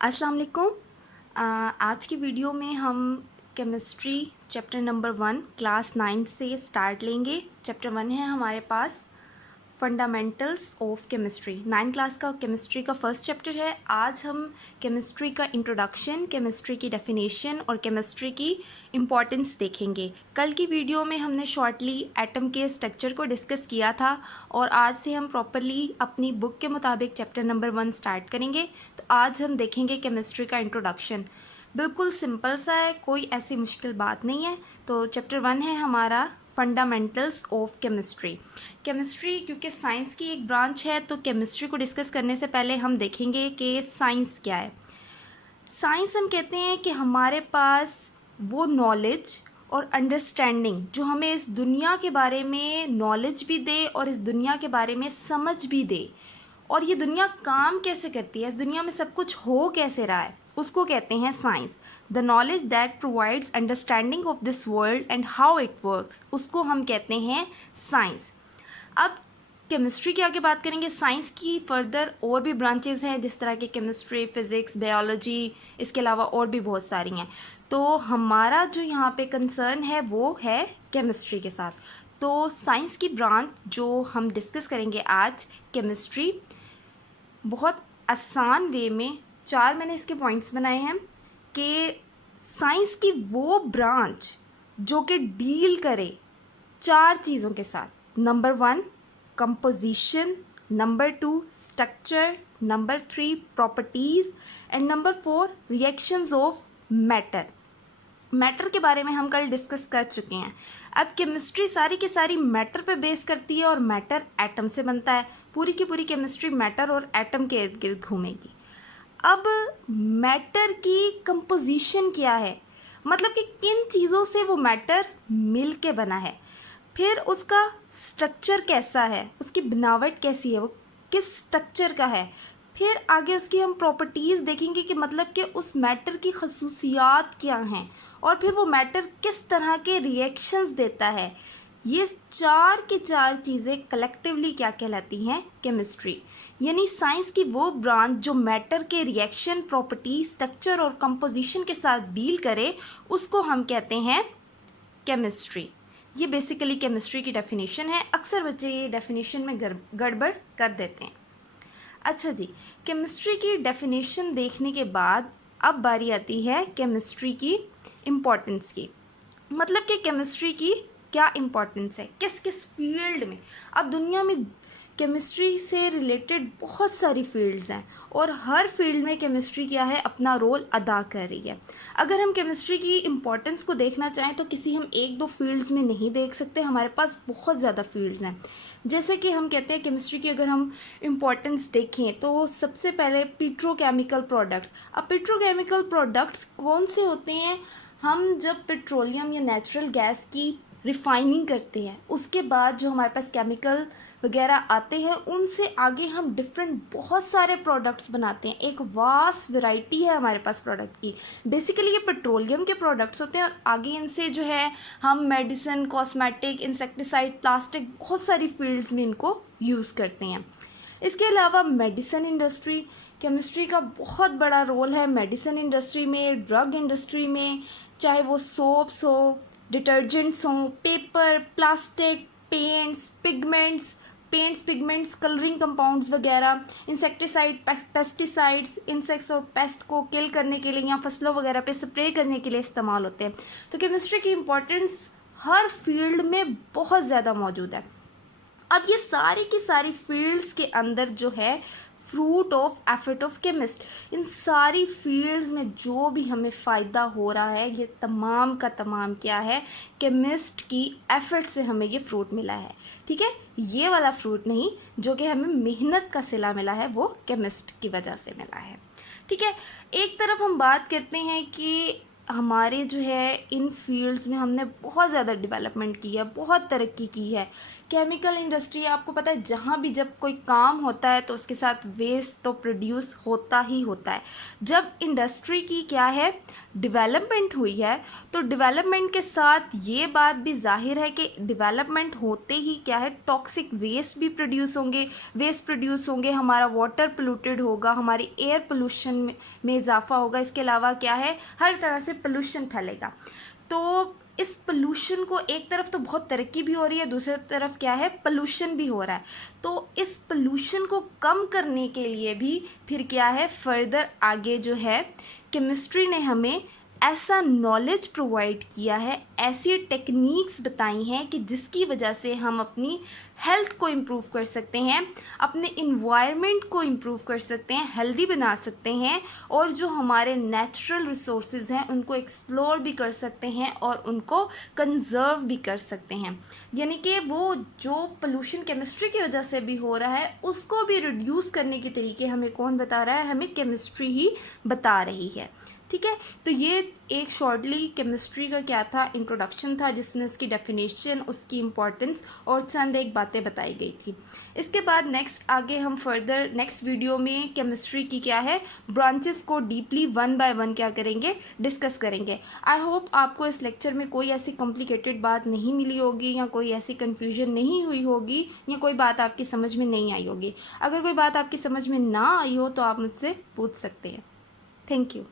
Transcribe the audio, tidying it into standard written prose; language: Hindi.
अस्सलाम वालेकुम। आज की वीडियो में हम केमिस्ट्री चैप्टर नंबर 1 क्लास 9 से स्टार्ट लेंगे। चैप्टर 1 है हमारे पास फंडामेंटल्स ऑफ केमिस्ट्री। 9 क्लास का केमिस्ट्री का फर्स्ट चैप्टर है। आज हम केमिस्ट्री का इंट्रोडक्शन, केमिस्ट्री की डेफिनेशन और केमिस्ट्री की इम्पॉर्टेंस देखेंगे। कल की वीडियो में हमने शॉर्टली एटम के स्ट्रक्चर को डिस्कस किया था और आज से हम प्रॉपरली अपनी बुक के मुताबिक चैप्टर नंबर 1 स्टार्ट करेंगे। तो आज हम देखेंगे केमिस्ट्री का इंट्रोडक्शन। बिल्कुल सिंपल सा है, कोई ऐसी मुश्किल बात नहीं है। तो चैप्टर 1 है हमारा फंडामेंटल्स ऑफ केमिस्ट्री। केमिस्ट्री क्योंकि साइंस की एक ब्रांच है, तो केमिस्ट्री को डिस्कस करने से पहले हम देखेंगे कि साइंस क्या है। साइंस हम कहते हैं कि हमारे पास वो नॉलेज और अंडरस्टैंडिंग जो हमें इस दुनिया के बारे में नॉलेज भी दे और इस दुनिया के बारे में समझ भी दे, और ये दुनिया काम कैसे करती है, इस दुनिया में सब कुछ हो कैसे रहा है, उसको कहते हैं science. The knowledge that provides understanding of this world and how it works, उसको हम कहते हैं साइंस। अब केमिस्ट्री की आगे बात करेंगे। साइंस की फर्दर और भी ब्रांचेस हैं, जिस तरह के केमिस्ट्री, फिज़िक्स, बायोलॉजी, इसके अलावा और भी बहुत सारी हैं। तो हमारा जो यहाँ पे कंसर्न है वो है केमिस्ट्री के साथ। तो साइंस की ब्रांच जो हम डिस्कस करेंगे आज, केमिस्ट्री, बहुत आसान वे में 4 मैंने इसके पॉइंट्स बनाए हैं कि साइंस की वो ब्रांच जो कि डील करे 4 चीज़ों के साथ। Number 1 composition, number 2 structure, number 3 properties and number 4 reactions of matter. Matter के बारे में हम कल डिस्कस कर चुके हैं। अब केमिस्ट्री सारी की सारी मैटर पे बेस करती है और मैटर एटम से बनता है। पूरी की पूरी केमिस्ट्री मैटर और एटम के इर्द गिर्द घूमेगी। अब मैटर की कंपोजिशन क्या है, मतलब कि किन चीज़ों से वो मैटर मिल के बना है। फिर उसका स्ट्रक्चर कैसा है, उसकी बनावट कैसी है, वो किस स्ट्रक्चर का है। फिर आगे उसकी हम प्रॉपर्टीज़ देखेंगे कि मतलब कि उस मैटर की खसूसियात क्या हैं, और फिर वो मैटर किस तरह के रिएक्शंस देता है। ये 4 की 4 चीज़ें कलेक्टिवली क्या कहलाती हैं, केमिस्ट्री। यानी साइंस की वो ब्रांच जो मैटर के रिएक्शन, प्रॉपर्टी, स्ट्रक्चर और कंपोजिशन के साथ डील करे, उसको हम कहते हैं केमिस्ट्री। ये बेसिकली केमिस्ट्री की डेफिनेशन है। अक्सर बच्चे ये डेफिनेशन में गड़बड़ कर देते हैं। अच्छा जी, केमिस्ट्री की डेफिनेशन देखने के बाद अब बारी आती है केमिस्ट्री की इम्पोर्टेंस की। मतलब कि केमिस्ट्री की क्या इम्पोर्टेंस है किस किस फील्ड में। अब दुनिया में केमिस्ट्री से रिलेटेड बहुत सारी फील्ड्स हैं और हर फील्ड में केमिस्ट्री क्या है, अपना रोल अदा कर रही है। अगर हम केमिस्ट्री की इम्पोर्टेंस को देखना चाहें तो किसी हम 1-2 फील्ड्स में नहीं देख सकते, हमारे पास बहुत ज़्यादा फील्ड्स हैं। जैसे कि हम कहते हैं केमिस्ट्री की अगर हम इम्पोर्टेंस देखें तो सबसे पहले पेट्रोकेमिकल प्रोडक्ट्स। अब पेट्रोकेमिकल प्रोडक्ट्स कौन से होते हैं, हम जब पेट्रोलियम या नेचुरल गैस की रिफाइनिंग करते हैं उसके बाद जो हमारे पास केमिकल वगैरह आते हैं, उनसे आगे हम डिफरेंट बहुत सारे प्रोडक्ट्स बनाते हैं। एक वास्ट वैरायटी है हमारे पास प्रोडक्ट की। बेसिकली ये पेट्रोलियम के प्रोडक्ट्स होते हैं और आगे इनसे जो है हम मेडिसिन, कॉस्मेटिक, इंसेक्टिसाइड, प्लास्टिक, बहुत सारी फील्ड्स में इनको यूज़ करते हैं। इसके अलावा मेडिसिन इंडस्ट्री, केमिस्ट्री का बहुत बड़ा रोल है मेडिसिन इंडस्ट्री में, ड्रग इंडस्ट्री में, चाहे वो सोप्स हो, डिटर्जेंट्स हों, paper, plastic, pigments, colouring compounds वगैरह, इंसेक्टिसाइड, पेस्टिसाइड्स, इंसेक्ट्स और पेस्ट को किल करने के लिए या फसलों वगैरह पे स्प्रे करने के लिए इस्तेमाल होते हैं। तो केमिस्ट्री की इम्पोर्टेंस हर फील्ड में बहुत ज़्यादा मौजूद है। अब ये सारी की सारी फील्ड्स के अंदर जो है fruit of effort of chemist, इन सारी फील्ड्स में जो भी हमें फ़ायदा हो रहा है, ये तमाम का तमाम क्या है, केमिस्ट की एफर्ट से हमें ये फ्रूट मिला है। ठीक है, ये वाला फ्रूट नहीं, जो कि हमें मेहनत का सिला मिला है, वो केमिस्ट की वजह से मिला है। ठीक है, एक तरफ हम बात करते हैं कि हमारे जो है इन फील्ड्स में हमने बहुत ज़्यादा डेवलपमेंट की है, बहुत तरक्की की है। केमिकल इंडस्ट्री, आपको पता है जहाँ भी जब कोई काम होता है तो उसके साथ वेस्ट तो प्रोड्यूस होता ही होता है। जब इंडस्ट्री की क्या है डेवलपमेंट हुई है, तो डेवलपमेंट के साथ ये बात भी जाहिर है कि डेवलपमेंट होते ही क्या है टॉक्सिक वेस्ट भी प्रोड्यूस होंगे, हमारा वाटर पोल्यूटेड होगा, हमारी एयर पोल्यूशन में इजाफा होगा, इसके अलावा क्या है हर तरह से पोल्यूशन फैलेगा। तो इस पोल्यूशन को एक तरफ तो बहुत तरक्की भी हो रही है, दूसरी तरफ क्या है पोल्यूशन भी हो रहा है। तो इस पोल्यूशन को कम करने के लिए भी फिर क्या है फर्दर आगे जो है केमिस्ट्री ने हमें ऐसा नॉलेज प्रोवाइड किया है, ऐसी टेक्निक्स बताई हैं कि जिसकी वजह से हम अपनी हेल्थ को इम्प्रूव कर सकते हैं, अपने इन्वायरमेंट को इम्प्रूव कर सकते हैं, हेल्दी बना सकते हैं, और जो हमारे नेचुरल रिसोर्सेज हैं उनको एक्सप्लोर भी कर सकते हैं और उनको कंजर्व भी कर सकते हैं। यानी कि वो जो पोल्यूशन केमिस्ट्री की वजह से भी हो रहा है उसको भी रिड्यूस करने के तरीके हमें कौन बता रहा है, हमें केमिस्ट्री ही बता रही है। ठीक है, तो ये एक शॉर्टली केमिस्ट्री का क्या था इंट्रोडक्शन था, जिसमें उसकी डेफिनेशन, उसकी इम्पोर्टेंस और चंद एक बातें बताई गई थी। इसके बाद नेक्स्ट आगे हम फर्दर नेक्स्ट वीडियो में केमिस्ट्री की क्या है ब्रांचेस को डीपली वन बाय वन क्या करेंगे डिस्कस करेंगे। आई होप आपको इस लेक्चर में कोई ऐसी कॉम्प्लिकेटेड बात नहीं मिली होगी या कोई ऐसी कन्फ्यूजन नहीं हुई होगी या कोई बात आपकी समझ में नहीं आई होगी। अगर कोई बात आपकी समझ में ना आई हो तो आप मुझसे पूछ सकते हैं। Thank you.